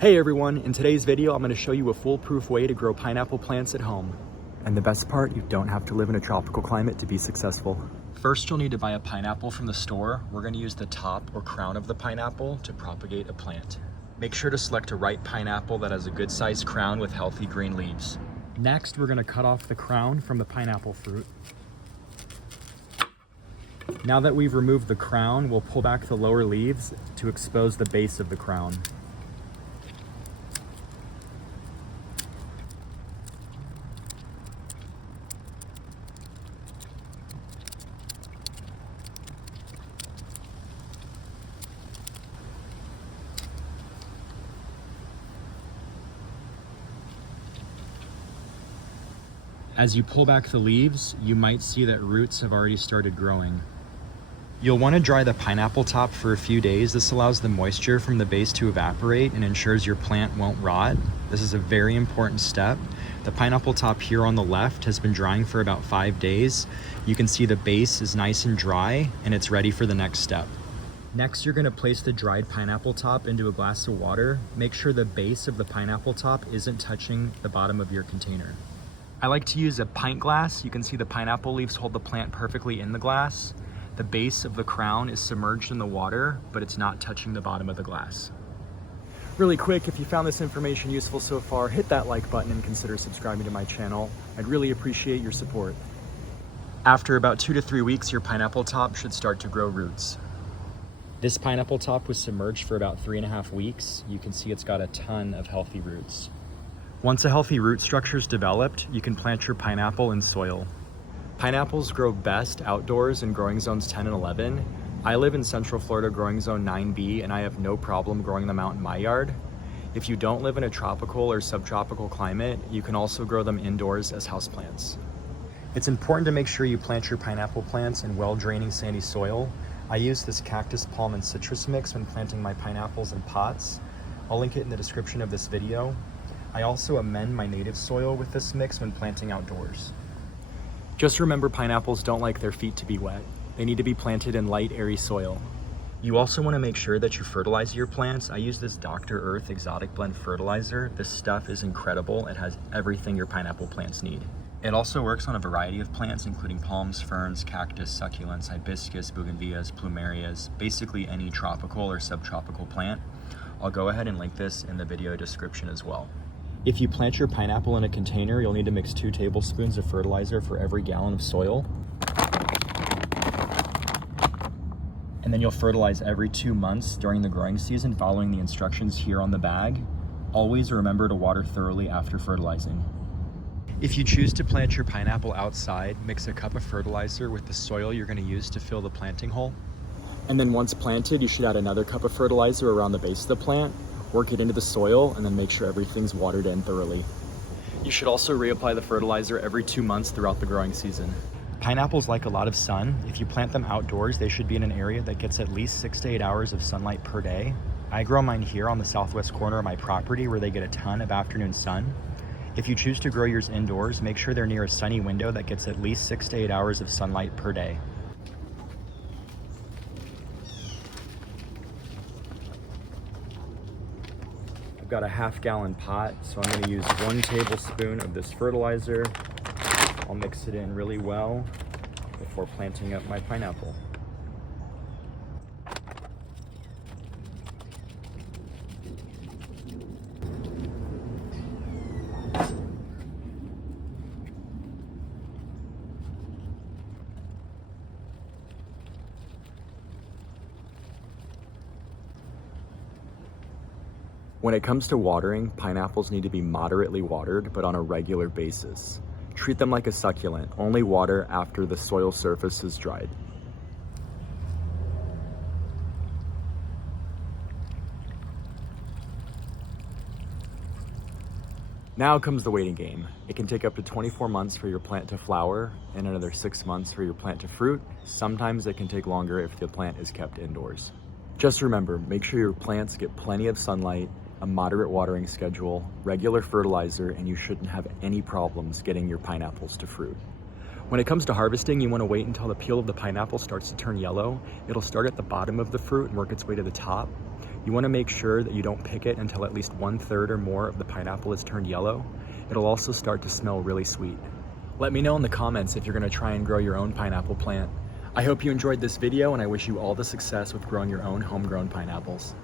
Hey everyone, in today's video I'm going to show you a foolproof way to grow pineapple plants at home. And the best part, you don't have to live in a tropical climate to be successful. First, you'll need to buy a pineapple from the store. We're going to use the top or crown of the pineapple to propagate a plant. Make sure to select a ripe pineapple that has a good sized crown with healthy green leaves. Next, we're going to cut off the crown from the pineapple fruit. Now that we've removed the crown, we'll pull back the lower leaves to expose the base of the crown. As you pull back the leaves, you might see that roots have already started growing. You'll want to dry the pineapple top for a few days. This allows the moisture from the base to evaporate and ensures your plant won't rot. This is a very important step. The pineapple top here on the left has been drying for about 5 days. You can see the base is nice and dry and it's ready for the next step. Next, you're going to place the dried pineapple top into a glass of water. Make sure the base of the pineapple top isn't touching the bottom of your container. I like to use a pint glass. You can see the pineapple leaves hold the plant perfectly in the glass. The base of the crown is submerged in the water, but it's not touching the bottom of the glass. Really quick, if you found this information useful so far, hit that like button and consider subscribing to my channel. I'd really appreciate your support. After about 2 to 3 weeks, your pineapple top should start to grow roots. This pineapple top was submerged for about 3.5 weeks. You can see it's got a ton of healthy roots. Once a healthy root structure is developed, you can plant your pineapple in soil. Pineapples grow best outdoors in growing zones 10 and 11. I live in Central Florida growing zone 9B and I have no problem growing them out in my yard. If you don't live in a tropical or subtropical climate, you can also grow them indoors as houseplants. It's important to make sure you plant your pineapple plants in well-draining sandy soil. I use this cactus, palm, and citrus mix when planting my pineapples in pots. I'll link it in the description of this video. I also amend my native soil with this mix when planting outdoors. Just remember, pineapples don't like their feet to be wet. They need to be planted in light, airy soil. You also want to make sure that you fertilize your plants. I use this Dr. Earth Exotic Blend Fertilizer. This stuff is incredible. It has everything your pineapple plants need. It also works on a variety of plants, including palms, ferns, cactus, succulents, hibiscus, bougainvilleas, plumerias, basically any tropical or subtropical plant. I'll go ahead and link this in the video description as well. If you plant your pineapple in a container, you'll need to mix 2 tablespoons of fertilizer for every gallon of soil. And then you'll fertilize every 2 months during the growing season, following the instructions here on the bag. Always remember to water thoroughly after fertilizing. If you choose to plant your pineapple outside, mix a cup of fertilizer with the soil you're going to use to fill the planting hole. And then once planted, you should add another cup of fertilizer around the base of the plant. Work it into the soil and then make sure everything's watered in thoroughly. You should also reapply the fertilizer every 2 months throughout the growing season. Pineapples like a lot of sun. If you plant them outdoors, they should be in an area that gets at least 6 to 8 hours of sunlight per day. I grow mine here on the southwest corner of my property where they get a ton of afternoon sun. If you choose to grow yours indoors, make sure they're near a sunny window that gets at least 6 to 8 hours of sunlight per day. I've got a half-gallon pot, so I'm going to use 1 tablespoon of this fertilizer. I'll mix it in really well before planting up my pineapple. When it comes to watering, pineapples need to be moderately watered, but on a regular basis. Treat them like a succulent, only water after the soil surface is dried. Now comes the waiting game. It can take up to 24 months for your plant to flower and another 6 months for your plant to fruit. Sometimes it can take longer if the plant is kept indoors. Just remember, make sure your plants get plenty of sunlight, a moderate watering schedule, regular fertilizer, and you shouldn't have any problems getting your pineapples to fruit. When it comes to harvesting, you want to wait until the peel of the pineapple starts to turn yellow. It'll start at the bottom of the fruit and work its way to the top. You want to make sure that you don't pick it until at least 1/3 or more of the pineapple is turned yellow. It'll also start to smell really sweet. Let me know in the comments if you're going to try and grow your own pineapple plant. I hope you enjoyed this video, and I wish you all the success with growing your own homegrown pineapples.